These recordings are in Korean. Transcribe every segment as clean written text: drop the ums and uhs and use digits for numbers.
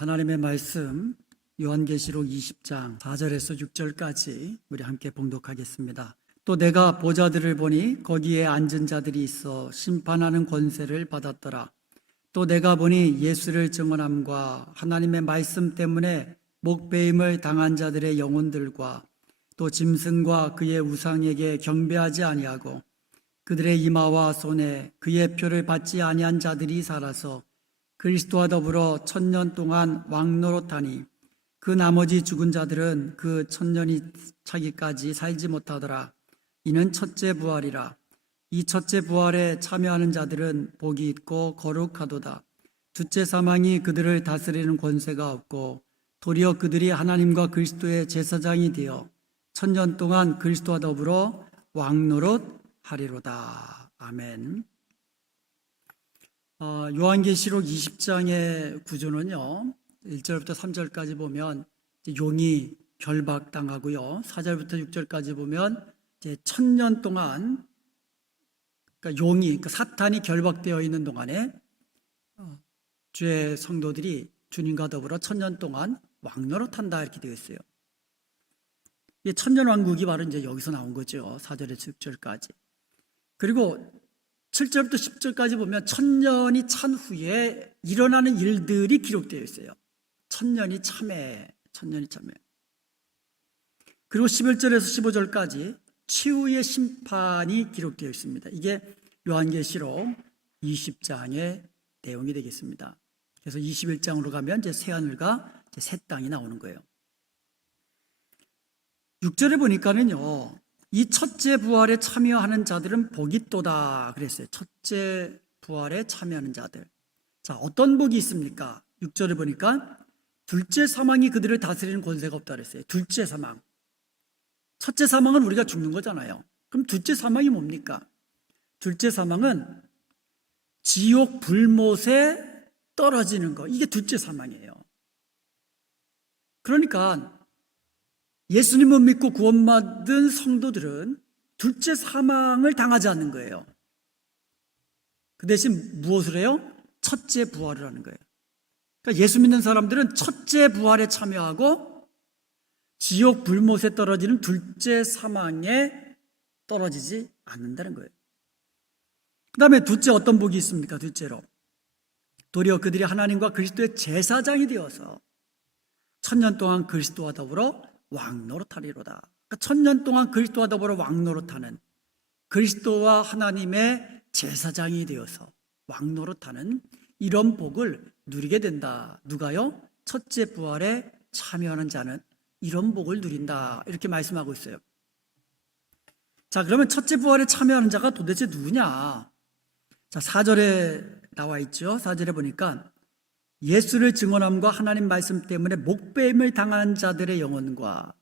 하나님의 말씀 요한계시록 20장 4절에서 6절까지 우리 함께 봉독하겠습니다. 또 내가 보좌들을 보니 거기에 앉은 자들이 있어 심판하는 권세를 받았더라. 또 내가 보니 예수를 증언함과 하나님의 말씀 때문에 목배임을 당한 자들의 영혼들과 또 짐승과 그의 우상에게 경배하지 아니하고 그들의 이마와 손에 그의 표를 받지 아니한 자들이 살아서 그리스도와 더불어 1000년 동안 왕노릇하니 그 나머지 죽은 자들은 그 1000년이 차기까지 살지 못하더라. 이는 첫째 부활이라. 이 첫째 부활에 참여하는 자들은 복이 있고 거룩하도다. 둘째 사망이 그들을 다스리는 권세가 없고 도리어 그들이 하나님과 그리스도의 제사장이 되어 1000년 동안 그리스도와 더불어 왕노릇하리로다. 아멘. 요한계시록 20장의 구조는요, 1절부터 3절까지 보면 용이 결박당하고요, 4절부터 6절까지 보면 이제 1000년 동안, 그러니까 용이, 사탄이 결박되어 있는 동안에 주의 성도들이 주님과 더불어 1000년 동안 왕노릇한다 이렇게 되어 있어요. 이 천년 왕국이 바로 이제 여기서 나온 거죠. 4절에서 6절까지. 그리고 7절부터 10절까지 보면 1000년이 찬 후에 일어나는 일들이 기록되어 있어요. 1000년이 참회. 그리고 11절에서 15절까지 치유의 심판이 기록되어 있습니다. 이게 요한계시록 20장의 내용이 되겠습니다. 그래서 21장으로 가면 이제 새하늘과 새 땅이 나오는 거예요. 6절에 보니까는요, 이 첫째 부활에 참여하는 자들은 복이 있도다 그랬어요. 첫째 부활에 참여하는 자들. 자, 어떤 복이 있습니까? 6절에 보니까 둘째 사망이 그들을 다스리는 권세가 없다 그랬어요. 둘째 사망. 첫째 사망은 우리가 죽는 거잖아요. 그럼 둘째 사망이 뭡니까? 둘째 사망은 지옥 불못에 떨어지는 거. 이게 둘째 사망이에요. 그러니까 예수님을 믿고 구원받은 성도들은 둘째 사망을 당하지 않는 거예요. 그 대신 무엇을 해요? 첫째 부활을 하는 거예요. 그러니까 예수 믿는 사람들은 첫째 부활에 참여하고 지옥 불못에 떨어지는 둘째 사망에 떨어지지 않는다는 거예요. 그 다음에 둘째 어떤 복이 있습니까? 둘째로 도리어 그들이 하나님과 그리스도의 제사장이 되어서 1000년 동안 그리스도와 더불어 왕노릇하리로다. 그러니까 1000년 동안 그리스도와 더불어 왕노릇하는, 그리스도와 하나님의 제사장이 되어서 왕노릇하는 이런 복을 누리게 된다. 누가요? 첫째 부활에 참여하는 자는 이런 복을 누린다. 이렇게 말씀하고 있어요. 자, 그러면 첫째 부활에 참여하는 자가 도대체 누구냐? 자, 4절에 나와 있죠. 4절에 보니까 예수를 증언함과 하나님 말씀 때문에 목배임을 당한 자들의 영혼과,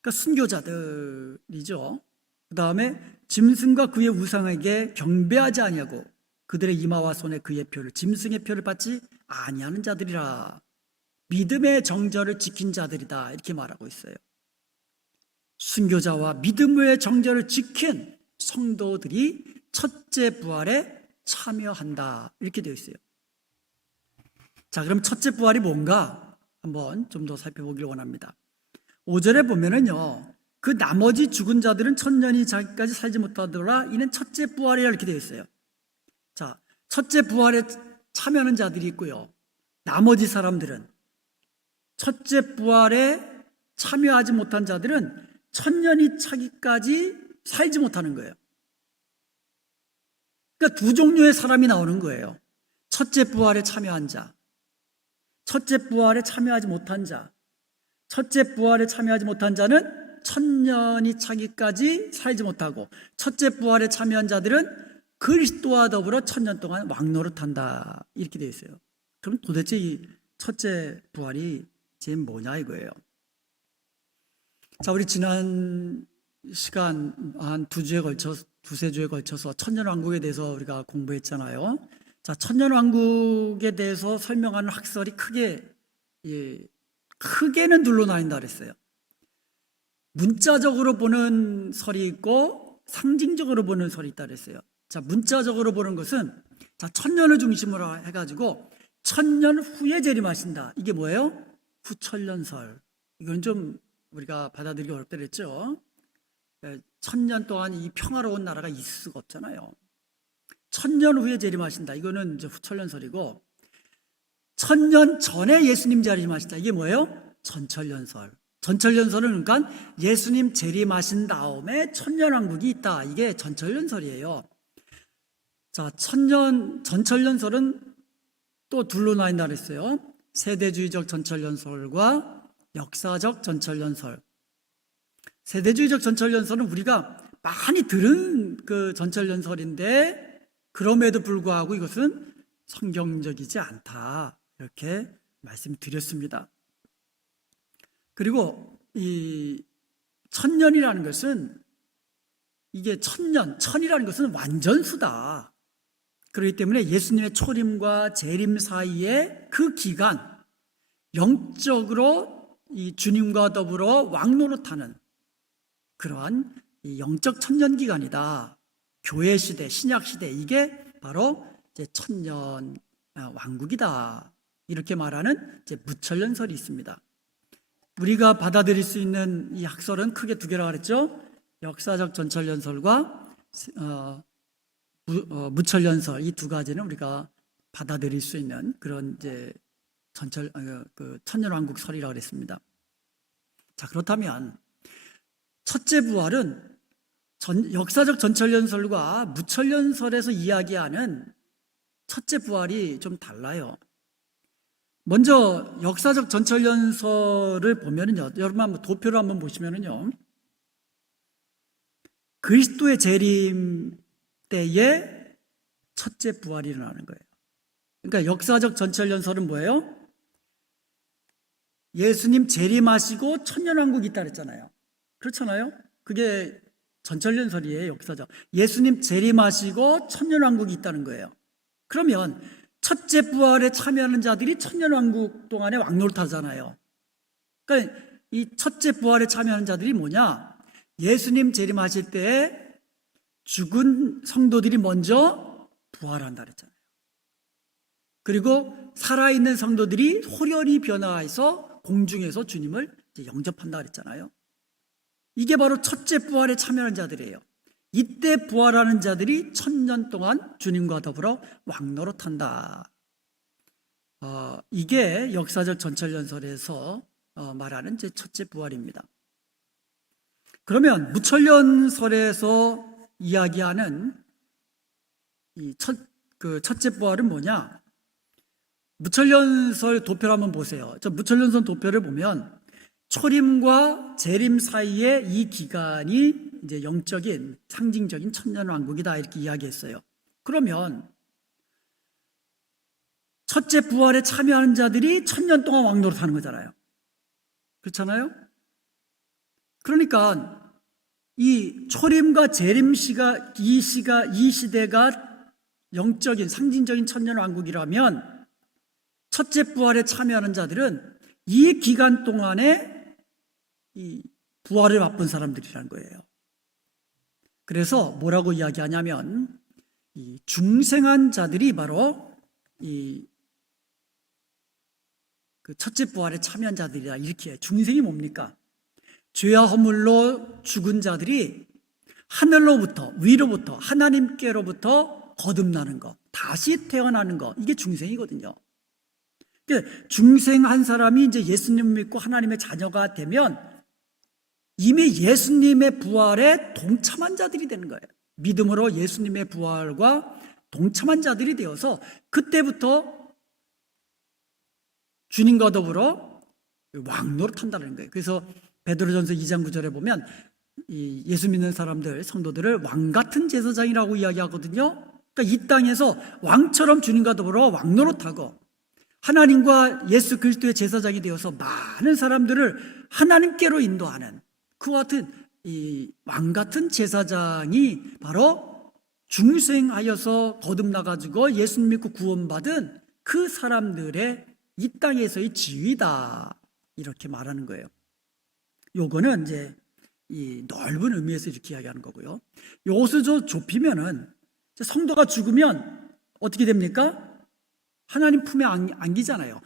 그러니까 순교자들이죠. 그 다음에 짐승과 그의 우상에게 경배하지 아니하고 그들의 이마와 손에 그의 표를, 짐승의 표를 받지 아니하는 자들이라. 믿음의 정절을 지킨 자들이다 이렇게 말하고 있어요. 순교자와 믿음의 정절을 지킨 성도들이 첫째 부활에 참여한다 이렇게 되어 있어요. 자, 그럼 첫째 부활이 뭔가 한번 좀 더 살펴보길 원합니다. 5절에 보면은요, 그 나머지 죽은 자들은 1000년이 자기까지 살지 못하더라. 이는 첫째 부활이라 이렇게 되어 있어요. 자, 첫째 부활에 참여하는 자들이 있고요, 나머지 사람들은, 첫째 부활에 참여하지 못한 자들은 1000년이 차기까지 살지 못하는 거예요. 그러니까 두 종류의 사람이 나오는 거예요. 첫째 부활에 참여한 자, 첫째 부활에 참여하지 못한 자. 첫째 부활에 참여하지 못한 자는 1000년이 차기까지 살지 못하고, 첫째 부활에 참여한 자들은 그리스도와 더불어 1000년 동안 왕노릇한다 이렇게 되어 있어요. 그럼 도대체 이 첫째 부활이 지금 뭐냐 이거예요. 자, 우리 지난 시간 한 두세 주에 걸쳐서 천년왕국에 대해서 우리가 공부했잖아요. 자, 천년왕국에 대해서 설명하는 학설이 크게는 둘로 나뉜다 그랬어요. 문자적으로 보는 설이 있고 상징적으로 보는 설이 있다 그랬어요. 자, 문자적으로 보는 것은, 자, 천년을 중심으로 해가지고 천년 후에 재림하신다. 이게 뭐예요? 후천년설. 이건 좀 우리가 받아들이기 어렵다 그랬죠. 천년 동안 이 평화로운 나라가 있을 수가 없잖아요. 천년 후에 재림하신다. 이거는 이제 후천년설이고, 천년 전에 예수님 재림하신다. 이게 뭐예요? 전천년설. 전천년설은 그러니까 예수님 재림하신 다음에 천년왕국이 있다. 이게 전천년설이에요. 자, 전천년설은 또 둘로 나뉜다 그랬어요. 세대주의적 전천년설과 역사적 전천년설. 세대주의적 전천년설은 우리가 많이 들은 그 전천년설인데, 그럼에도 불구하고 이것은 성경적이지 않다. 이렇게 말씀드렸습니다. 그리고 이 천년이라는 것은, 이게 천이라는 것은 완전수다. 그렇기 때문에 예수님의 초림과 재림 사이에 그 기간, 영적으로 이 주님과 더불어 왕노릇하는 그러한 이 영적 천년 기간이다. 교회 시대, 신약 시대, 이게 바로 이제 천년 왕국이다. 이렇게 말하는 이제 무천년설이 있습니다. 우리가 받아들일 수 있는 이 학설은 크게 두 개라고 그랬죠. 역사적 전천년설과 무천년설, 이 두 가지는 우리가 받아들일 수 있는 그런 이제 천년왕국설이라고 그랬습니다. 자, 그렇다면 첫째 부활은 역사적 전천년설과 무천년설에서 이야기하는 첫째 부활이 좀 달라요. 먼저 역사적 전천년설을 보면은요, 여러분 한번 도표를 한번 보시면은요, 그리스도의 재림 때에 첫째 부활이 일어나는 거예요. 그러니까 역사적 전천년설은 뭐예요? 예수님 재림하시고 천년왕국이 있다 그랬잖아요. 그렇잖아요? 그게 전천년설이에요. 역사적. 예수님 재림하시고 천년왕국이 있다는 거예요. 그러면 첫째 부활에 참여하는 자들이 천년왕국 동안에 왕노릇하잖아요. 그러니까 이 첫째 부활에 참여하는 자들이 뭐냐? 예수님 재림하실 때 죽은 성도들이 먼저 부활한다 그랬잖아요. 그리고 살아있는 성도들이 호련히 변화해서 공중에서 주님을 영접한다 그랬잖아요. 이게 바로 첫째 부활에 참여하는 자들이에요. 이때 부활하는 자들이 천년 동안 주님과 더불어 왕노릇한다. 이게 역사적 전천년설에서 말하는 제 첫째 부활입니다. 그러면 무천년설에서 이야기하는 이 첫째 부활은 뭐냐? 무천년설 도표를 한번 보세요. 무천년설 도표를 보면 초림과 재림 사이에 이 기간이 이제 영적인 상징적인 천년왕국이다 이렇게 이야기했어요. 그러면 첫째 부활에 참여하는 자들이 천년 동안 왕노릇하는 거잖아요. 그렇잖아요? 그러니까 이 초림과 재림 이 시대가 영적인 상징적인 천년왕국이라면 첫째 부활에 참여하는 자들은 이 기간 동안에 이 부활을 맛본 사람들이라는 거예요. 그래서 뭐라고 이야기하냐면 이 중생한 자들이 바로 그 첫째 부활에 참여한 자들이다. 이렇게 중생이 뭡니까? 죄와 허물로 죽은 자들이 하늘로부터 위로부터 하나님께로부터 거듭나는 것, 다시 태어나는 것, 이게 중생이거든요. 중생한 사람이 이제 예수님 믿고 하나님의 자녀가 되면 이미 예수님의 부활에 동참한 자들이 되는 거예요. 믿음으로 예수님의 부활과 동참한 자들이 되어서 그때부터 주님과 더불어 왕노릇한다는 거예요. 그래서 베드로전서 2장 9절에 보면 이 예수 믿는 사람들, 성도들을 왕 같은 제사장이라고 이야기하거든요. 그러니까 이 땅에서 왕처럼 주님과 더불어 왕노릇하고 하나님과 예수 그리스도의 제사장이 되어서 많은 사람들을 하나님께로 인도하는 그와 같은 이 왕 같은 제사장이 바로 중생하여서 거듭나가지고 예수님 믿고 구원받은 그 사람들의 이 땅에서의 지위다 이렇게 말하는 거예요. 요거는 이제 이 넓은 의미에서 이렇게 이야기하는 거고요. 요것을 좀 좁히면은 성도가 죽으면 어떻게 됩니까? 하나님 품에 안기잖아요.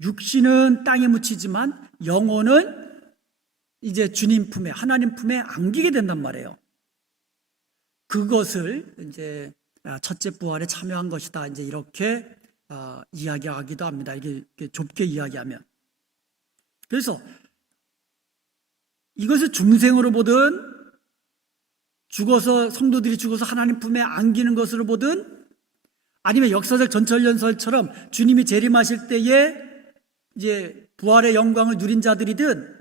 육신은 땅에 묻히지만 영혼은 이제 주님 품에, 하나님 품에 안기게 된단 말이에요. 그것을 이제 첫째 부활에 참여한 것이다. 이제 이렇게 이야기하기도 합니다. 이렇게 좁게 이야기하면. 그래서 이것을 중생으로 보든 성도들이 죽어서 하나님 품에 안기는 것으로 보든 아니면 역사적 전철연설처럼 주님이 재림하실 때에 이제 부활의 영광을 누린 자들이든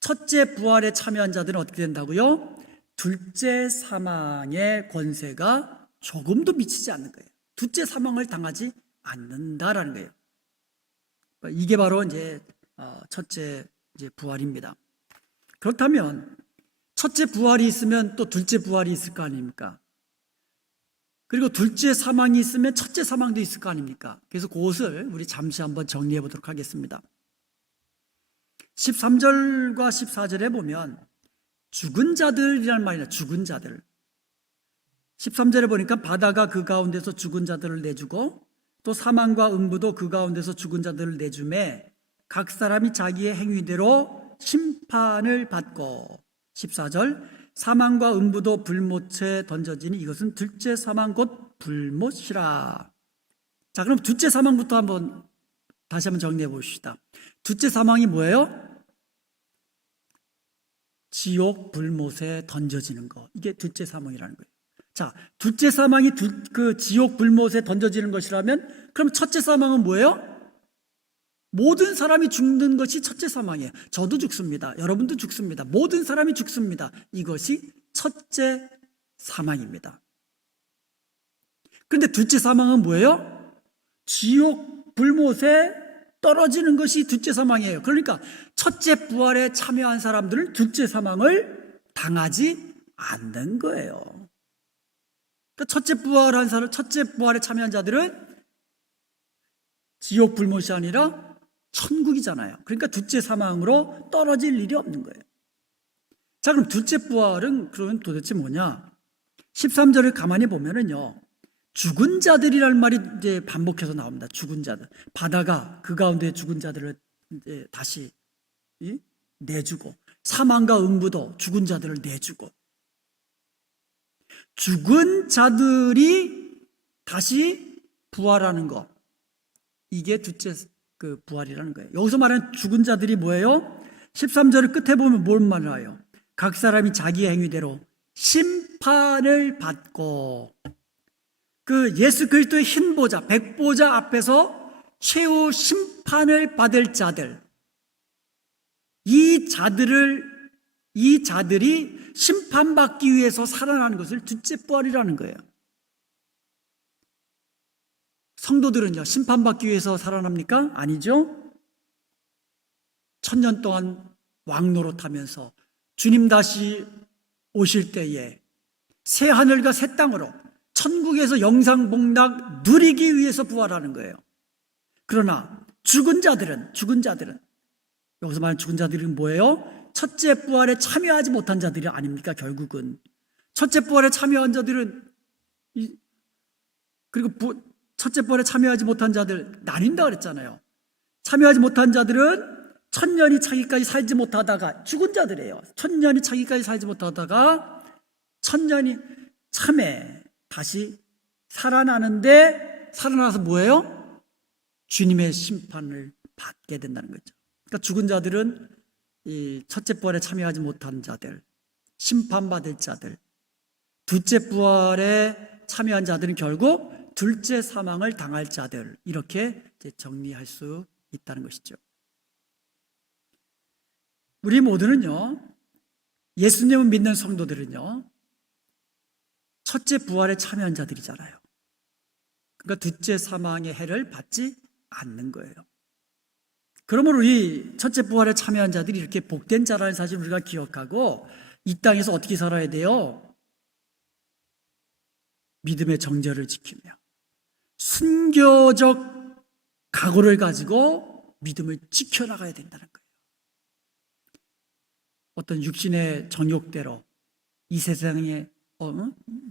첫째 부활에 참여한 자들은 어떻게 된다고요? 둘째 사망의 권세가 조금도 미치지 않는 거예요. 둘째 사망을 당하지 않는다라는 거예요. 이게 바로 이제 첫째 이제 부활입니다. 그렇다면 첫째 부활이 있으면 또 둘째 부활이 있을 거 아닙니까? 그리고 둘째 사망이 있으면 첫째 사망도 있을 거 아닙니까? 그래서 그것을 우리 잠시 한번 정리해 보도록 하겠습니다. 13절과 14절에 보면 죽은 자들이라는 말이나 죽은 자들. 13절에 보니까 바다가 그 가운데서 죽은 자들을 내주고 또 사망과 음부도 그 가운데서 죽은 자들을 내주매 각 사람이 자기의 행위대로 심판을 받고 14절 사망과 음부도 불못에 던져지니 이것은 둘째 사망 곧 불못이라. 자, 그럼 둘째 사망부터 다시 한번 정리해 봅시다. 둘째 사망이 뭐예요? 지옥 불못에 던져지는 거. 이게 둘째 사망이라는 거예요. 자, 둘째 사망이 그 지옥 불못에 던져지는 것이라면 그럼 첫째 사망은 뭐예요? 모든 사람이 죽는 것이 첫째 사망이에요. 저도 죽습니다. 여러분도 죽습니다. 모든 사람이 죽습니다. 이것이 첫째 사망입니다. 그런데 둘째 사망은 뭐예요? 지옥 불못에 떨어지는 것이 둘째 사망이에요. 그러니까 첫째 부활에 참여한 사람들은 둘째 사망을 당하지 않는 거예요. 그러니까 첫째 부활에 참여한 자들은 지옥 불못이 아니라 천국이잖아요. 그러니까 둘째 사망으로 떨어질 일이 없는 거예요. 자, 그럼 둘째 부활은 그러면 도대체 뭐냐? 13절을 가만히 보면은요, 죽은 자들이라는 말이 이제 반복해서 나옵니다. 죽은 자들. 바다가 그 가운데 죽은 자들을 이제 다시 내주고, 사망과 음부도 죽은 자들을 내주고, 죽은 자들이 다시 부활하는 것. 이게 둘째 그 부활이라는 거예요. 여기서 말하는 죽은 자들이 뭐예요? 13절 끝에 보면 뭘 말해요? 각 사람이 자기의 행위대로 심판을 받고 그 예수 그리스도의 흰 보좌, 백보좌 앞에서 최후 심판을 받을 자들, 이 자들이 심판받기 위해서 살아나는 것을 둘째 부활이라는 거예요. 성도들은요, 심판받기 위해서 살아납니까? 아니죠. 1000년 동안 왕노릇하면서 주님 다시 오실 때에 새 하늘과 새 땅으로 천국에서 영상복락 누리기 위해서 부활하는 거예요. 그러나 죽은 자들은 여기서 말하는 죽은 자들은 뭐예요? 첫째 부활에 참여하지 못한 자들이 아닙니까? 결국은 첫째 부활에 참여한 자들은 그리고 첫째 부활에 참여하지 못한 자들 나뉜다 그랬잖아요. 참여하지 못한 자들은 천년이 차기까지 살지 못하다가 죽은 자들이에요. 천년이 차기까지 살지 못하다가 천년이 참에 다시 살아나는데 살아나서 뭐예요? 주님의 심판을 받게 된다는 거죠. 그러니까 죽은 자들은 이 첫째 부활에 참여하지 못한 자들, 심판받을 자들, 둘째 부활에 참여한 자들은 결국 둘째 사망을 당할 자들, 이렇게 정리할 수 있다는 것이죠. 우리 모두는요, 예수님을 믿는 성도들은요, 첫째 부활에 참여한 자들이잖아요. 그러니까 둘째 사망의 해를 받지 않는 거예요. 그러므로 이 첫째 부활에 참여한 자들이 이렇게 복된 자라는 사실을 우리가 기억하고 이 땅에서 어떻게 살아야 돼요? 믿음의 정절을 지키며 순교적 각오를 가지고 믿음을 지켜나가야 된다는 거예요. 어떤 육신의 정욕대로 이 세상의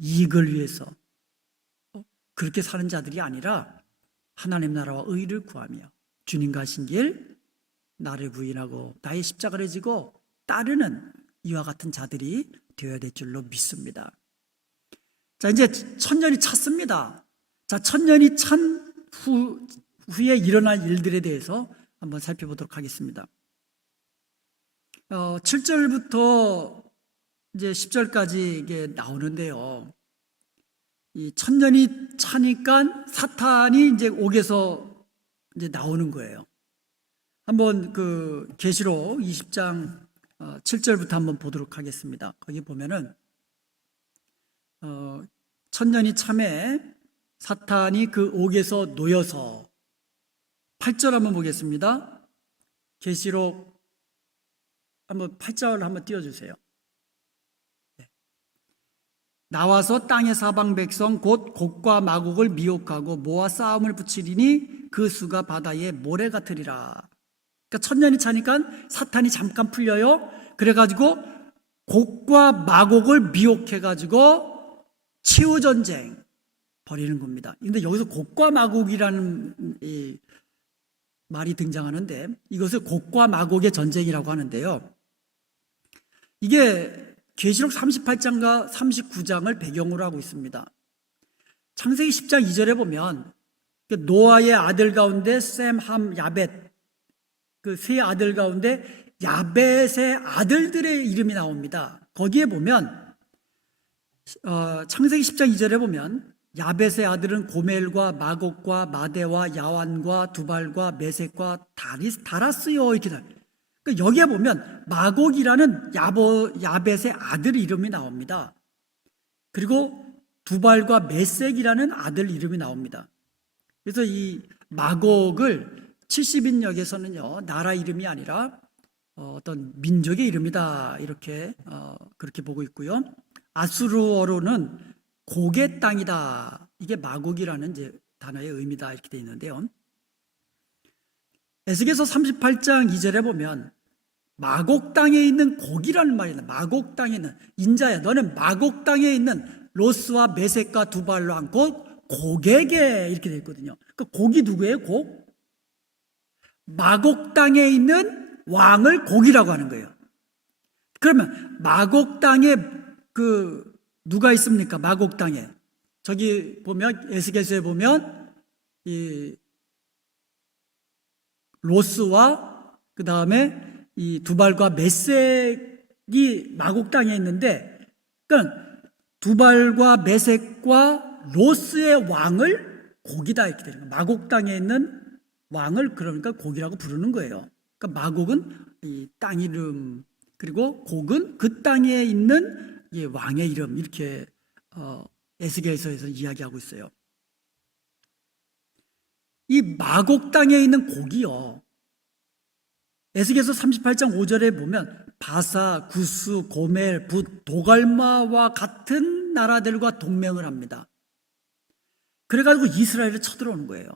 이익을 위해서 그렇게 사는 자들이 아니라 하나님 나라와 의를 구하며 주님과 하신 길 나를 부인하고 나의 십자가를 지고 따르는 이와 같은 자들이 되어야 될 줄로 믿습니다. 자, 이제 천년이 찼습니다. 자, 천년이 찬 후에 일어날 일들에 대해서 한번 살펴보도록 하겠습니다. 7절부터 이제 10절까지 이게 나오는데요. 이 천년이 차니까 사탄이 이제 옥에서 이제 나오는 거예요. 한번 그 계시록 20장 7절부터 한번 보도록 하겠습니다. 거기 보면은 천년이 참에 사탄이 그 옥에서 놓여서 8절 한번 보겠습니다. 계시록 한번 8절 한번 띄워주세요. 나와서 땅의 사방 백성 곧 곡과 마곡을 미혹하고 모아 싸움을 붙이리니 그 수가 바다의 모래 같으리라. 그러니까 천년이 차니까 사탄이 잠깐 풀려요. 그래가지고 곡과 마곡을 미혹해가지고 치유전쟁 벌이는 겁니다. 근데 여기서 곡과 마곡이라는 이 말이 등장하는데 이것을 곡과 마곡의 전쟁이라고 하는데요. 이게 계시록 38장과 39장을 배경으로 하고 있습니다. 창세기 10장 2절에 보면 노아의 아들 가운데 셈, 함, 야벳 그 세 아들 가운데 야벳의 아들들의 이름이 나옵니다. 거기에 보면 창세기 10장 2절에 보면 야벳의 아들은 고멜과 마곡과 마대와 야완과 두발과 메섹과 다라스요 이렇게 나와요. 그러니까 여기에 보면 마곡이라는 야벳의 아들 이름이 나옵니다. 그리고 두발과 메섹이라는 아들 이름이 나옵니다. 그래서 이 마곡을 70인역에서는요 나라 이름이 아니라 어떤 민족의 이름이다 이렇게 그렇게 보고 있고요. 아수르어로는 곡의 땅이다. 이게 마곡이라는 이제 단어의 의미다 이렇게 되어 있는데요. 에스겔서 38장 2절에 보면 마곡 땅에 있는 곡이라는 말이 있는 마곡 땅에 있는 인자야 너는 마곡 땅에 있는 로스와 메섹과 두발로 한 곳 곡에게 이렇게 되어 있거든요. 그 곡이 누구예요? 곡? 마곡 땅에 있는 왕을 곡이라고 하는 거예요. 그러면 마곡 땅에 그 누가 있습니까? 마곡 땅에 저기 보면 에스겔서에 보면 이 로스와 그 다음에 이 두발과 메섹이 마곡 땅에 있는데, 그러니까 두발과 메섹과 로스의 왕을 곡이다 이렇게 되는 거예요. 마곡 땅에 있는 왕을 그러니까 곡이라고 부르는 거예요. 그러니까 마곡은 이 땅 이름 그리고 곡은 그 땅에 있는 이 왕의 이름 이렇게 에스겔서에서 이야기하고 있어요. 이 마곡 땅에 있는 곡이요. 에스겔서 38장 5절에 보면 바사, 구스, 고멜, 붓, 도갈마와 같은 나라들과 동맹을 합니다. 그래가지고 이스라엘을 쳐들어오는 거예요.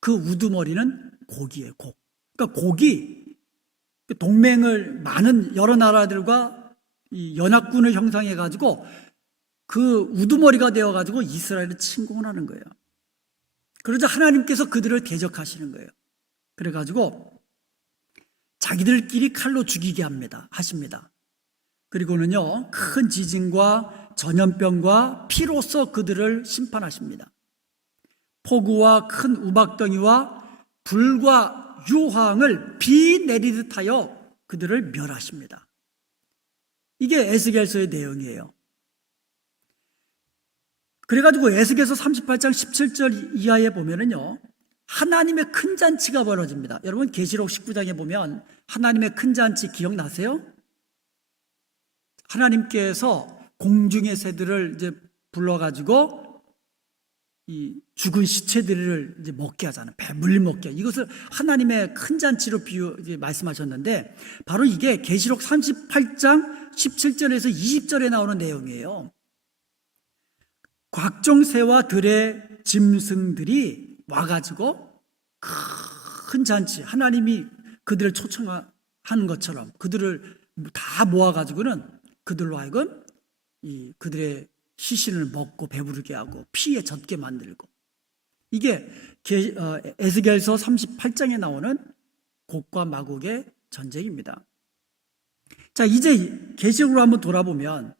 그 우두머리는 곡이에요. 곡. 그러니까 곡이 동맹을 많은 여러 나라들과 이 연합군을 형성해가지고 그 우두머리가 되어가지고 이스라엘을 침공을 하는 거예요. 그러자 하나님께서 그들을 대적하시는 거예요. 그래가지고 자기들끼리 칼로 죽이게 하십니다. 그리고는요, 큰 지진과 전염병과 피로써 그들을 심판하십니다. 폭우와 큰 우박덩이와 불과 유황을 비 내리듯 하여 그들을 멸하십니다. 이게 에스겔서의 내용이에요. 그래가지고 에스겔서 38장 17절 이하에 보면은요, 하나님의 큰 잔치가 벌어집니다. 여러분 계시록 19장에 보면 하나님의 큰 잔치 기억나세요? 하나님께서 공중의 새들을 이제 불러가지고 이 죽은 시체들을 이제 먹게 하잖아요. 배불리 먹게. 이것을 하나님의 큰 잔치로 말씀하셨는데 바로 이게 계시록 38장 17절에서 20절에 나오는 내용이에요. 각종 새와 들의 짐승들이 와가지고 큰 잔치, 하나님이 그들을 초청하는 것처럼 그들을 다 모아가지고는 그들로 하여금 그들의 시신을 먹고 배부르게 하고 피에 젖게 만들고, 이게 에스겔서 38장에 나오는 곡과 마곡의 전쟁입니다. 자, 이제 계시록으로 한번 돌아보면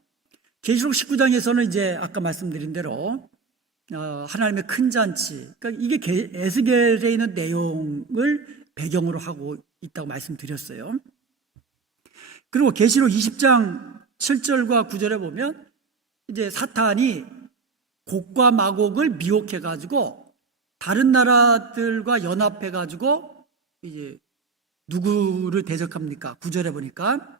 계시록 19장에서는 이제 아까 말씀드린 대로 하나님의 큰 잔치, 그러니까 이게 에스겔에 있는 내용을 배경으로 하고 있다고 말씀드렸어요. 그리고 계시록 20장 7절과 9절에 보면 이제 사탄이 곡과 마곡을 미혹해 가지고 다른 나라들과 연합해 가지고 이제 누구를 대적합니까? 9절에 보니까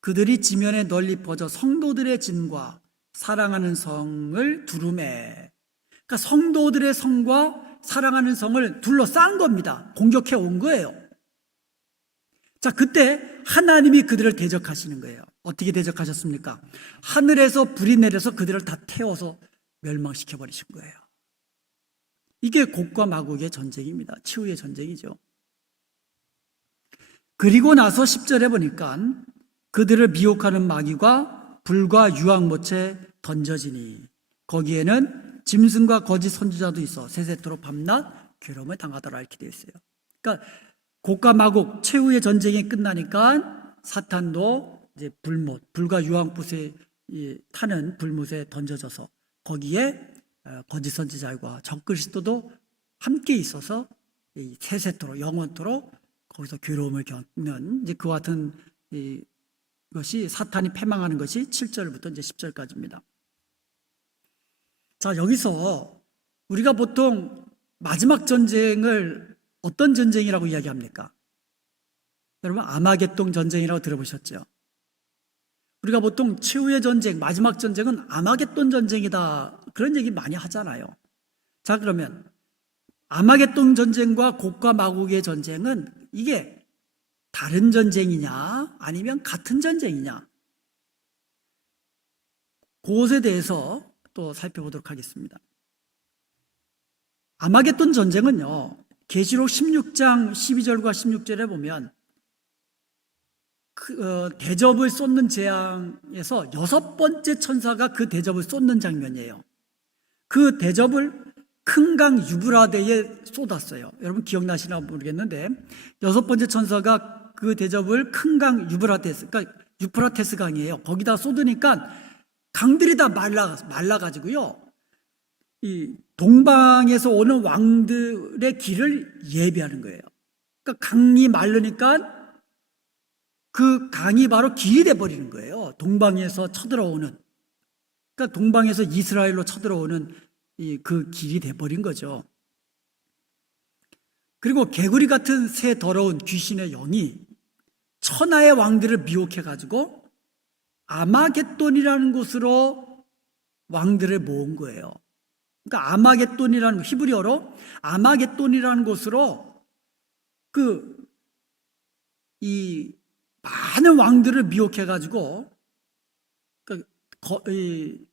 그들이 지면에 널리 퍼져 성도들의 진과 사랑하는 성을 두루매. 그러니까 성도들의 성과 사랑하는 성을 둘러싼 겁니다. 공격해 온 거예요. 자, 그때 하나님이 그들을 대적하시는 거예요. 어떻게 대적하셨습니까? 하늘에서 불이 내려서 그들을 다 태워서 멸망시켜 버리신 거예요. 이게 곡과 마곡의 전쟁입니다. 치유의 전쟁이죠. 그리고 나서 10절에 보니까 그들을 미혹하는 마귀가 불과 유황못에 던져지니 거기에는 짐승과 거짓 선지자도 있어 세세토록 밤낮 괴로움을 당하더라 이렇게 되어 있어요. 그러니까 곡과 마곡 최후의 전쟁이 끝나니까 사탄도 이제 불과 유황못에 타는 불못에 던져져서 거기에 거짓 선지자와 적그리스도도 함께 있어서 세세토록 영원토록 거기서 괴로움을 겪는 이제 그와 같은 것이 사탄이 패망하는 것이 7절부터 이제 10절까지입니다. 자, 여기서 우리가 보통 마지막 전쟁을 어떤 전쟁이라고 이야기합니까? 여러분 아마겟돈 전쟁이라고 들어보셨죠? 우리가 보통 최후의 전쟁, 마지막 전쟁은 아마겟돈 전쟁이다 그런 얘기 많이 하잖아요. 자, 그러면 아마겟돈 전쟁과 곡과 마곡의 전쟁은 이게 다른 전쟁이냐 아니면 같은 전쟁이냐, 그것에 대해서 또 살펴보도록 하겠습니다. 아마겟돈 전쟁은요, 계시록 16장 12절과 16절에 보면 대접을 쏟는 재앙에서 6번째 천사가 그 대접을 쏟는 장면이에요. 그 대접을 큰 강 유브라데에 쏟았어요. 여러분 기억나시나 모르겠는데 6번째 천사가 그 대접을 큰 강 유브라테스, 그러니까 유프라테스 강이에요. 거기다 쏟으니까 강들이 다 말라가지고요. 이 동방에서 오는 왕들의 길을 예비하는 거예요. 그러니까 강이 마르니까 그 강이 바로 길이 돼버리는 거예요. 동방에서 쳐들어오는, 그러니까 동방에서 이스라엘로 쳐들어오는 그 길이 돼버린 거죠. 그리고 개구리 같은 새 더러운 귀신의 영이 천하의 왕들을 미혹해가지고 아마겟돈이라는 곳으로 왕들을 모은 거예요. 그러니까 아마겟돈이라는, 히브리어로 아마겟돈이라는 곳으로 이 많은 왕들을 미혹해가지고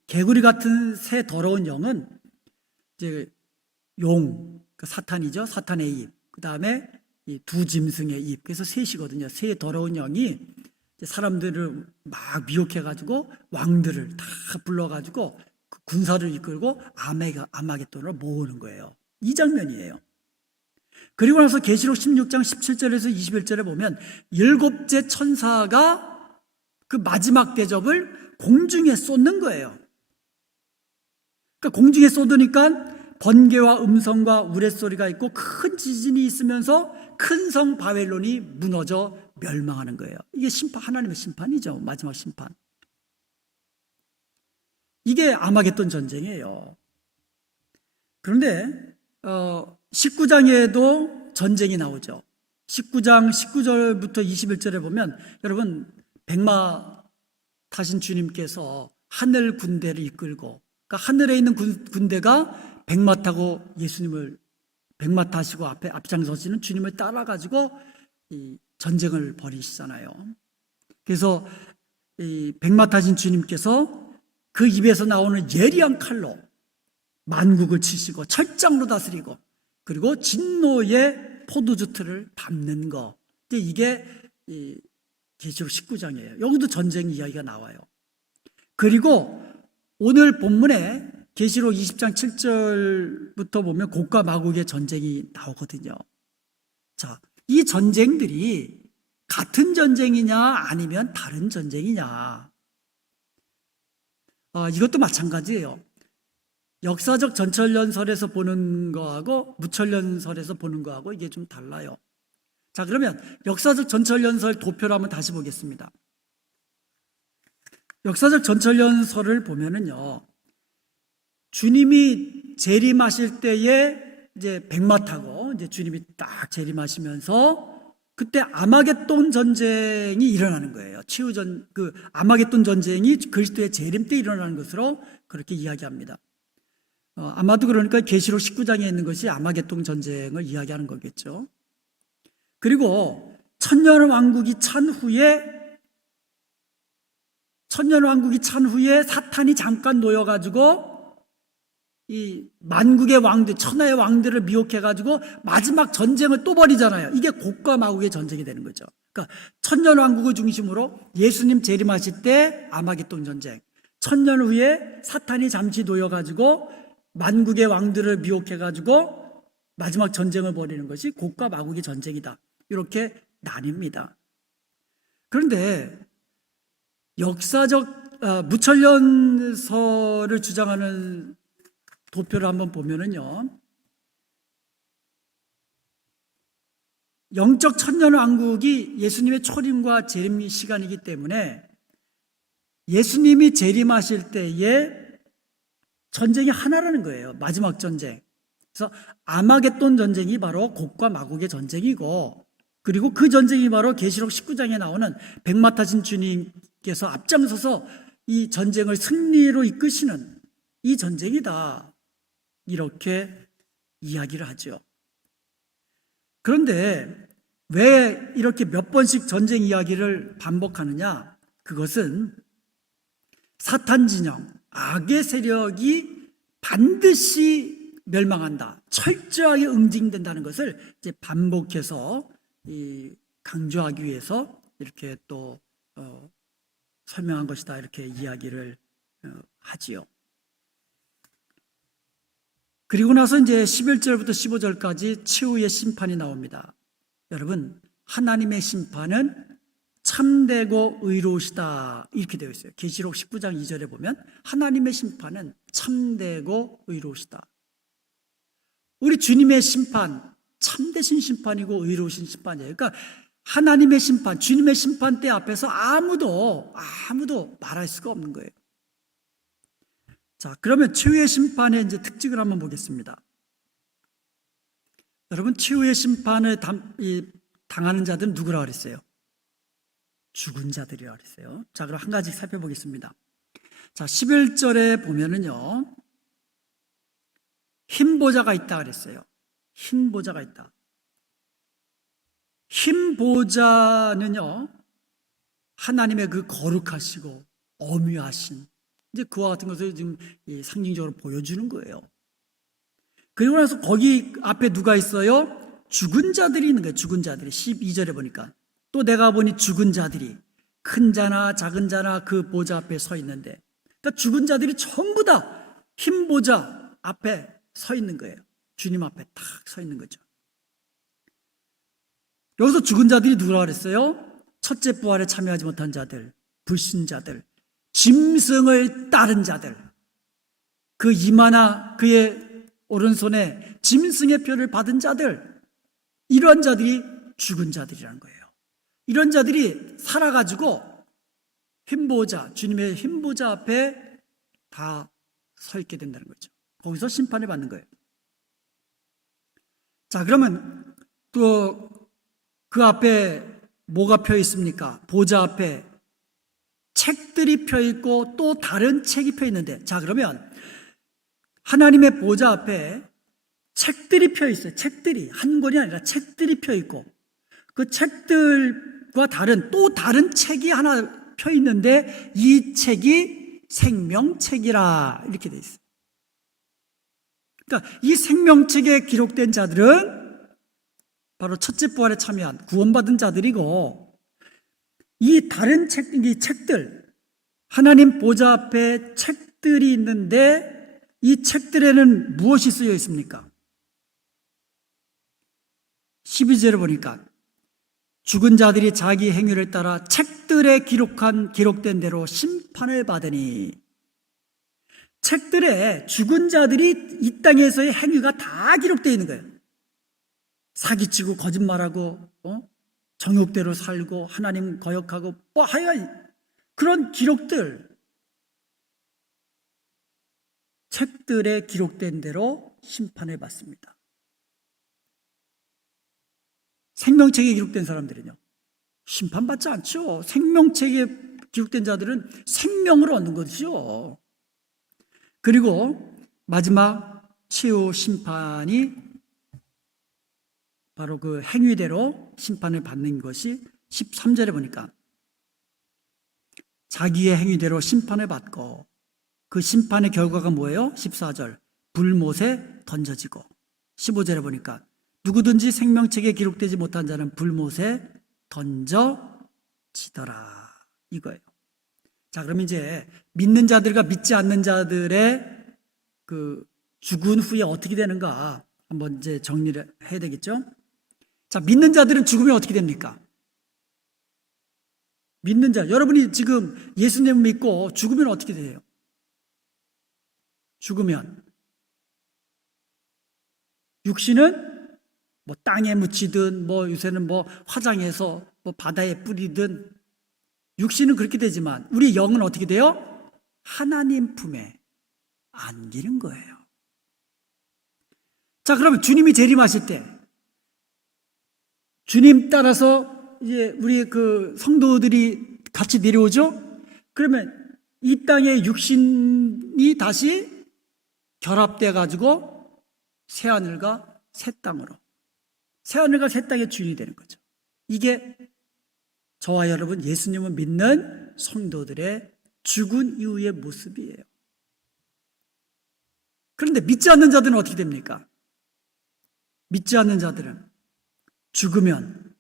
개구리 같은 새 더러운 영은 이제 사탄이죠. 사탄의 입. 그 다음에 이 두 짐승의 입. 그래서 셋이거든요. 새 더러운 영이 사람들을 막 미혹해가지고 왕들을 다 불러가지고 군사를 이끌고 아마겟돈으로 모으는 거예요. 이 장면이에요. 그리고 나서 계시록 16장 17절에서 21절에 보면 7째 천사가 그 마지막 대접을 공중에 쏟는 거예요. 그러니까 공중에 쏟으니까 번개와 음성과 우레소리가 있고 큰 지진이 있으면서 큰 성 바벨론이 무너져 멸망하는 거예요. 이게 하나님의 심판이죠. 마지막 심판. 이게 아마겟돈 전쟁이에요. 그런데 19장에도 전쟁이 나오죠. 19장 19절부터 21절에 보면 여러분 백마 타신 주님께서 하늘 군대를 이끌고, 그러니까 하늘에 있는 군대가 백마 타고 백마 타시고 앞에 앞장서시는 주님을 따라가지고 이 전쟁을 벌이시잖아요. 그래서 이 백마 타신 주님께서 그 입에서 나오는 예리한 칼로 만국을 치시고 철장으로 다스리고 그리고 진노의 포도주 틀을 밟는 거. 이게 계시록 19장이에요. 여기도 전쟁 이야기가 나와요. 그리고 오늘 본문에 계시록 20장 7절부터 보면 곡과 마곡의 전쟁이 나오거든요. 자, 이 전쟁들이 같은 전쟁이냐 아니면 다른 전쟁이냐, 이것도 마찬가지예요. 역사적 전철연설에서 보는 거하고 무철연설에서 보는 거하고 이게 좀 달라요. 자, 그러면 역사적 전철연설 도표를 한번 다시 보겠습니다. 역사적 전철연설을 보면은요, 주님이 재림하실 때에 이제 백마 타고 이제 주님이 딱 재림하시면서 그때 아마겟돈 전쟁이 일어나는 거예요. 그 아마겟돈 전쟁이 그리스도의 재림 때 일어나는 것으로 그렇게 이야기합니다. 아마도 그러니까 계시록 19장에 있는 것이 아마겟돈 전쟁을 이야기하는 거겠죠. 그리고 천년왕국이 찬 후에 사탄이 잠깐 놓여가지고 이 만국의 왕들, 천하의 왕들을 미혹해가지고 마지막 전쟁을 또 벌이잖아요. 이게 곡과 마곡의 전쟁이 되는 거죠. 그러니까 천년왕국을 중심으로 예수님 재림하실 때 아마겟돈 전쟁, 천년 후에 사탄이 잠시 놓여가지고 만국의 왕들을 미혹해가지고 마지막 전쟁을 벌이는 것이 곡과 마곡의 전쟁이다. 이렇게 나뉩니다. 그런데 역사적 무철연설을 주장하는 도표를 한번 보면은요, 영적 천년왕국이 예수님의 초림과 재림 시간이기 때문에 예수님이 재림하실 때에 전쟁이 하나라는 거예요. 마지막 전쟁. 그래서 아마겟돈 전쟁이 바로 곡과 마곡의 전쟁이고, 그리고 그 전쟁이 바로 계시록 19장에 나오는 백마 타신 주님께서 앞장서서 이 전쟁을 승리로 이끄시는 이 전쟁이다. 이렇게 이야기를 하죠. 그런데 왜 이렇게 몇 번씩 전쟁 이야기를 반복하느냐? 그것은 사탄 진영, 악의 세력이 반드시 멸망한다, 철저하게 응징된다는 것을 이제 반복해서 강조하기 위해서 이렇게 또 설명한 것이다, 이렇게 이야기를 하지요. 그리고 나서 이제 11절부터 15절까지 최후의 심판이 나옵니다. 여러분, 하나님의 심판은 참되고 의로우시다, 이렇게 되어 있어요. 계시록 19장 2절에 보면 하나님의 심판은 참되고 의로우시다. 우리 주님의 심판, 참되신 심판이고 의로우신 심판이에요. 그러니까 하나님의 심판, 주님의 심판 때 앞에서 아무도 말할 수가 없는 거예요. 자, 그러면 최후의 심판의 이제 특징을 한번 보겠습니다. 여러분, 최후의 심판을 당하는 자들은 누구라 그랬어요? 죽은 자들이라 그랬어요. 자, 그럼 한 가지 살펴보겠습니다. 자, 11절에 보면은요, 흰 보좌가 있다 그랬어요. 흰 보좌가 있다. 흰 보좌는요, 하나님의 그 거룩하시고 엄위하신, 이제 그와 같은 것을 지금 상징적으로 보여주는 거예요. 그리고 나서 거기 앞에 누가 있어요? 죽은 자들이 있는 거예요. 죽은 자들이. 12절에 보니까 또 내가 보니 죽은 자들이, 큰 자나 작은 자나 그 보좌 앞에 서 있는데, 그러니까 죽은 자들이 전부 다 흰 보좌 앞에 서 있는 거예요. 주님 앞에 탁 서 있는 거죠. 여기서 죽은 자들이 누구라 그랬어요? 첫째 부활에 참여하지 못한 자들, 불신자들, 짐승을 따른 자들, 그 이마나 그의 오른손에 짐승의 표를 받은 자들, 이런 자들이 죽은 자들이라는 거예요. 이런 자들이 살아가지고 흰보좌, 주님의 흰보좌 앞에 다 서 있게 된다는 거죠. 거기서 심판을 받는 거예요. 자, 그러면 또 그 앞에 뭐가 펴 있습니까? 보좌 앞에 책들이 펴 있고 또 다른 책이 펴 있는데, 자, 그러면 하나님의 보좌 앞에 책들이 펴 있어요. 책들이, 한 권이 아니라 책들이 펴 있고, 그 책들과 또 다른 책이 하나 펴 있는데, 이 책이 생명책이라, 이렇게 돼 있어요. 그러니까 이 생명책에 기록된 자들은 바로 첫째 부활에 참여한 구원받은 자들이고, 이 다른 이 책들, 하나님 보좌 앞에 책들이 있는데 이 책들에는 무엇이 쓰여 있습니까? 12절에 보니까 죽은 자들이 자기 행위를 따라 책들에 기록된 대로 심판을 받으니, 책들에 죽은 자들이 이 땅에서의 행위가 다 기록되어 있는 거예요. 사기치고 거짓말하고 정욕대로 살고 하나님 거역하고 하여간 그런 기록들, 책들에 기록된 대로 심판을 받습니다. 생명책에 기록된 사람들은요, 심판받지 않죠. 생명책에 기록된 자들은 생명을 얻는 것이죠. 그리고 마지막 최후 심판이 바로 그 행위대로 심판을 받는 것이 13절에 보니까 자기의 행위대로 심판을 받고, 그 심판의 결과가 뭐예요? 14절, 불못에 던져지고, 15절에 보니까 누구든지 생명책에 기록되지 못한 자는 불못에 던져지더라, 이거예요. 자, 그럼 이제 믿는 자들과 믿지 않는 자들의 그 죽은 후에 어떻게 되는가 한번 이제 정리를 해야 되겠죠? 자, 믿는 자들은 죽으면 어떻게 됩니까? 믿는 자, 여러분이 지금 예수님을 믿고 죽으면 어떻게 돼요? 죽으면 육신은 뭐 땅에 묻히든 요새는 화장해서 바다에 뿌리든, 육신은 그렇게 되지만 우리 영은 어떻게 돼요? 하나님 품에 안기는 거예요. 자, 그러면 주님이 재림하실 때 주님 따라서 이제 우리 그 성도들이 같이 내려오죠? 그러면 이 땅의 육신이 다시 결합돼 가지고 새하늘과 새 땅으로, 새하늘과 새 땅의 주인이 되는 거죠. 이게 저와 여러분 예수님을 믿는 성도들의 죽은 이후의 모습이에요. 그런데 믿지 않는 자들은 어떻게 됩니까? 믿지 않는 자들은 죽으면,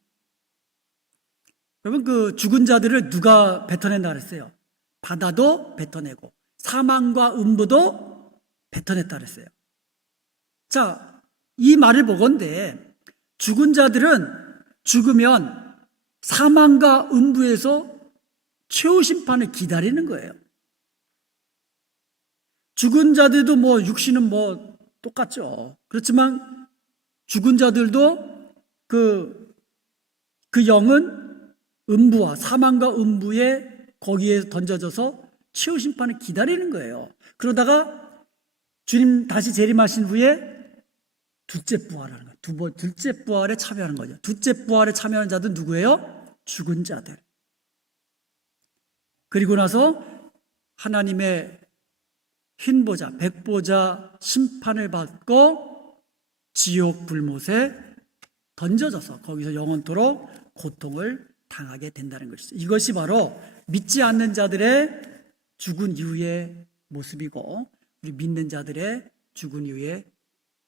여러분 그 죽은 자들을 누가 뱉어낸다 그랬어요? 바다도 뱉어내고 사망과 음부도 뱉어냈다 그랬어요. 자, 이 말을 보건대 죽은 자들은 죽으면 사망과 음부에서 최후 심판을 기다리는 거예요. 죽은 자들도 육신은 똑같죠. 그렇지만 죽은 자들도 그 영은 음부와 사망과 음부에 거기에 던져져서 최후 심판을 기다리는 거예요. 그러다가 주님 다시 재림하신 후에 둘째 부활하는 거예요. 둘째 부활에 참여하는 거죠. 둘째 부활에 참여하는 자들은 누구예요? 죽은 자들. 그리고 나서 하나님의 흰 보좌, 백보좌 심판을 받고 지옥 불못에 던져져서 거기서 영원토록 고통을 당하게 된다는 것이죠. 이것이 바로 믿지 않는 자들의 죽은 이후의 모습이고, 우리 믿는 자들의 죽은 이후의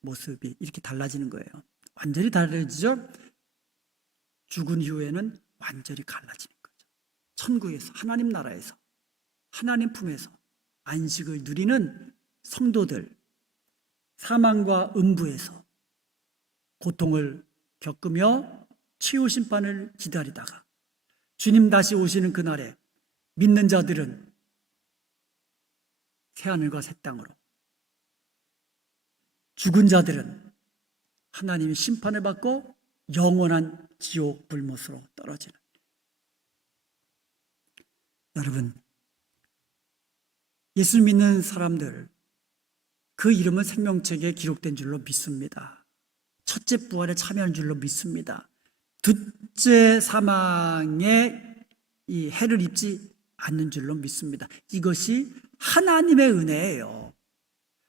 모습이 이렇게 달라지는 거예요. 완전히 달라지죠. 죽은 이후에는 완전히 갈라지는 거죠. 천국에서, 하나님 나라에서, 하나님 품에서 안식을 누리는 성도들, 사망과 음부에서 고통을 겪으며 최후 심판을 기다리다가 주님 다시 오시는 그날에 믿는 자들은 새하늘과 새 땅으로, 죽은 자들은 하나님의 심판을 받고 영원한 지옥 불못으로 떨어지는. 여러분, 예수 믿는 사람들, 그 이름은 생명책에 기록된 줄로 믿습니다. 첫째 부활에 참여한 줄로 믿습니다. 둘째 사망에 이 해를 입지 않는 줄로 믿습니다. 이것이 하나님의 은혜예요.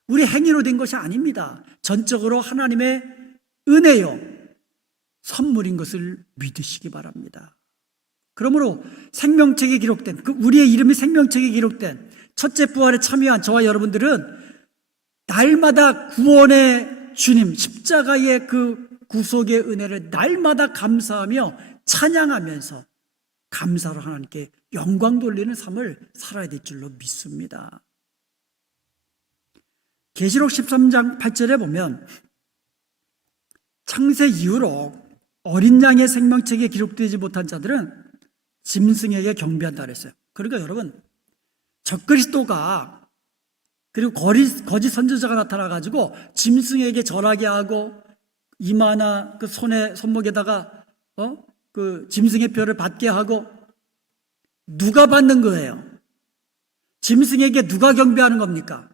우리 행위로 된 것이 아닙니다. 전적으로 하나님의 은혜요, 선물인 것을 믿으시기 바랍니다. 그러므로 생명책에 기록된, 우리의 이름이 생명책에 기록된 첫째 부활에 참여한 저와 여러분들은 날마다 구원의 주님, 십자가의 그 구속의 은혜를 날마다 감사하며 찬양하면서 감사로 하나님께 영광 돌리는 삶을 살아야 될 줄로 믿습니다. 계시록 13장 8절에 보면 창세 이후로 어린 양의 생명책에 기록되지 못한 자들은 짐승에게 경배한다 그랬어요. 그러니까 여러분, 적그리스도가 그리고 거짓 선지자가 나타나가지고 짐승에게 절하게 하고 이마나 그 손목에다가 그 짐승의 뼈를 받게 하고 누가 받는 거예요? 짐승에게 누가 경배하는 겁니까?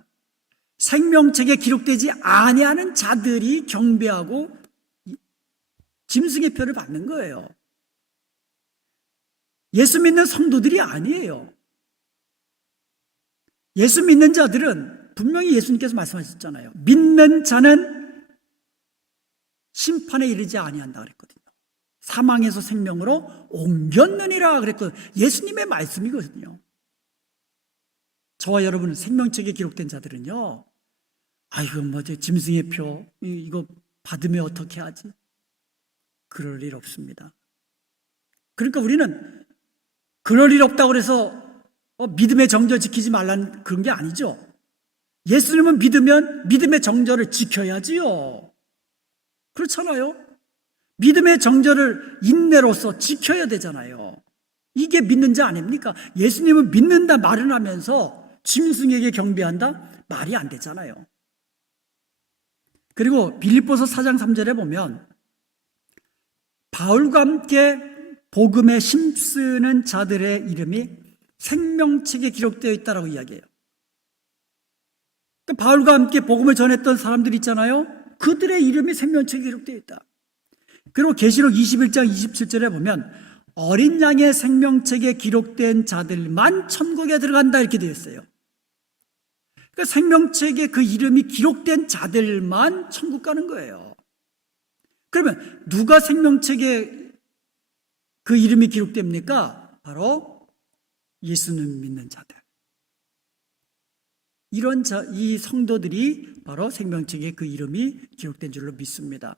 생명책에 기록되지 아니하는 자들이 경배하고 짐승의 뼈를 받는 거예요. 예수 믿는 성도들이 아니에요. 예수 믿는 자들은 분명히 예수님께서 말씀하셨잖아요. 믿는 자는 심판에 이르지 아니한다 그랬거든요. 사망에서 생명으로 옮겼느니라 그랬거든요. 예수님의 말씀이거든요. 저와 여러분은 생명책에 기록된 자들은요, 아이고 뭐지 짐승의 표 이거 받으면 어떻게 하지? 그럴 일 없습니다. 그러니까 우리는 그럴 일 없다고 해서 믿음의 정절 지키지 말라는 그런 게 아니죠. 예수님은 믿으면 믿음의 정절을 지켜야지요. 그렇잖아요. 믿음의 정절을 인내로서 지켜야 되잖아요. 이게 믿는 자 아닙니까? 예수님은 믿는다 말은 하면서 짐승에게 경배한다? 말이 안 되잖아요. 그리고 빌립보서 4장 3절에 보면 바울과 함께 복음에 힘쓰는 자들의 이름이 생명책에 기록되어 있다라고 이야기해요. 그러니까 바울과 함께 복음을 전했던 사람들 있잖아요. 그들의 이름이 생명책에 기록되어 있다. 그리고 계시록 21장 27절에 보면 어린 양의 생명책에 기록된 자들만 천국에 들어간다 이렇게 되어 있어요. 그러니까 생명책에 그 이름이 기록된 자들만 천국 가는 거예요. 그러면 누가 생명책에 그 이름이 기록됩니까? 바로 예수님 믿는 자들. 이 성도들이 바로 생명책에 그 이름이 기록된 줄로 믿습니다.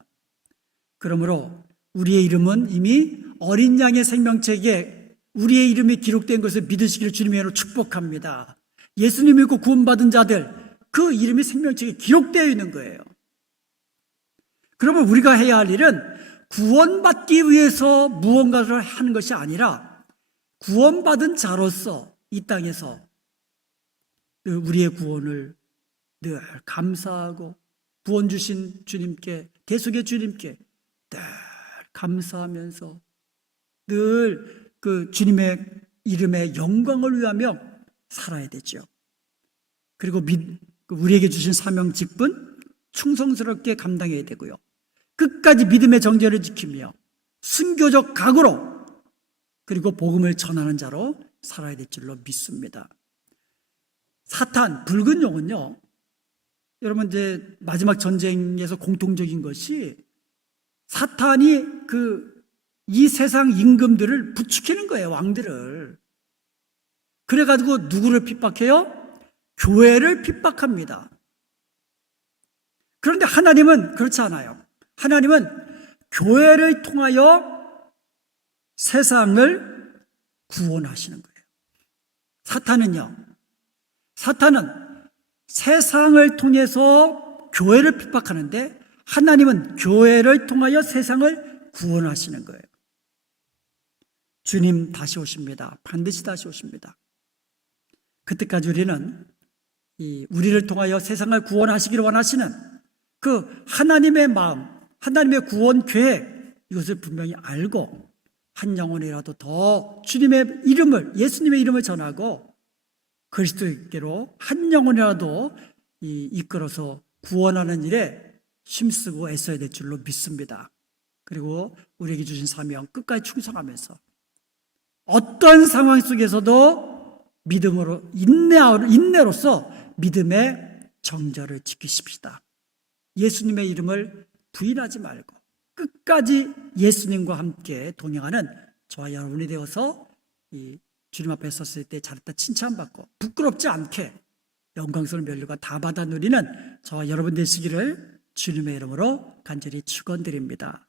그러므로 우리의 이름은 이미 어린 양의 생명책에 우리의 이름이 기록된 것을 믿으시기를 주님의 이름으로 축복합니다. 예수님 믿고 구원받은 자들, 그 이름이 생명책에 기록되어 있는 거예요. 그러면 우리가 해야 할 일은 구원받기 위해서 무언가를 하는 것이 아니라 구원받은 자로서 이 땅에서 우리의 구원을 늘 감사하고 구원 주신 주님께, 대속의 주님께 늘 감사하면서 늘 그 주님의 이름의 영광을 위하며 살아야 되죠. 그리고 우리에게 주신 사명 직분 충성스럽게 감당해야 되고요. 끝까지 믿음의 정죄를 지키며 순교적 각오로 그리고 복음을 전하는 자로 살아야 될 줄로 믿습니다. 사탄, 붉은 용은요, 여러분 이제 마지막 전쟁에서 공통적인 것이 사탄이 이 세상 임금들을 부추기는 거예요, 왕들을. 그래가지고 누구를 핍박해요? 교회를 핍박합니다. 그런데 하나님은 그렇지 않아요. 하나님은 교회를 통하여 세상을 구원하시는 거예요. 사탄은 세상을 통해서 교회를 핍박하는데 하나님은 교회를 통하여 세상을 구원하시는 거예요. 주님 다시 오십니다. 반드시 다시 오십니다. 그때까지 우리는 우리를 통하여 세상을 구원하시기를 원하시는 그 하나님의 마음, 하나님의 구원 계획, 이것을 분명히 알고 한 영혼이라도 더 주님의 이름을, 예수님의 이름을 전하고 그리스도께로 한 영혼이라도 이끌어서 구원하는 일에 힘쓰고 애써야 될 줄로 믿습니다. 그리고 우리에게 주신 사명 끝까지 충성하면서 어떤 상황 속에서도 믿음으로 인내로서 믿음의 정절을 지키십시다. 예수님의 이름을 부인하지 말고 끝까지 예수님과 함께 동행하는 저와 여러분이 되어서 이 주님 앞에 섰을 때 잘했다 칭찬받고 부끄럽지 않게 영광스러운 면류관 다 받아 누리는 저와 여러분 되시기를 주님의 이름으로 간절히 축원드립니다.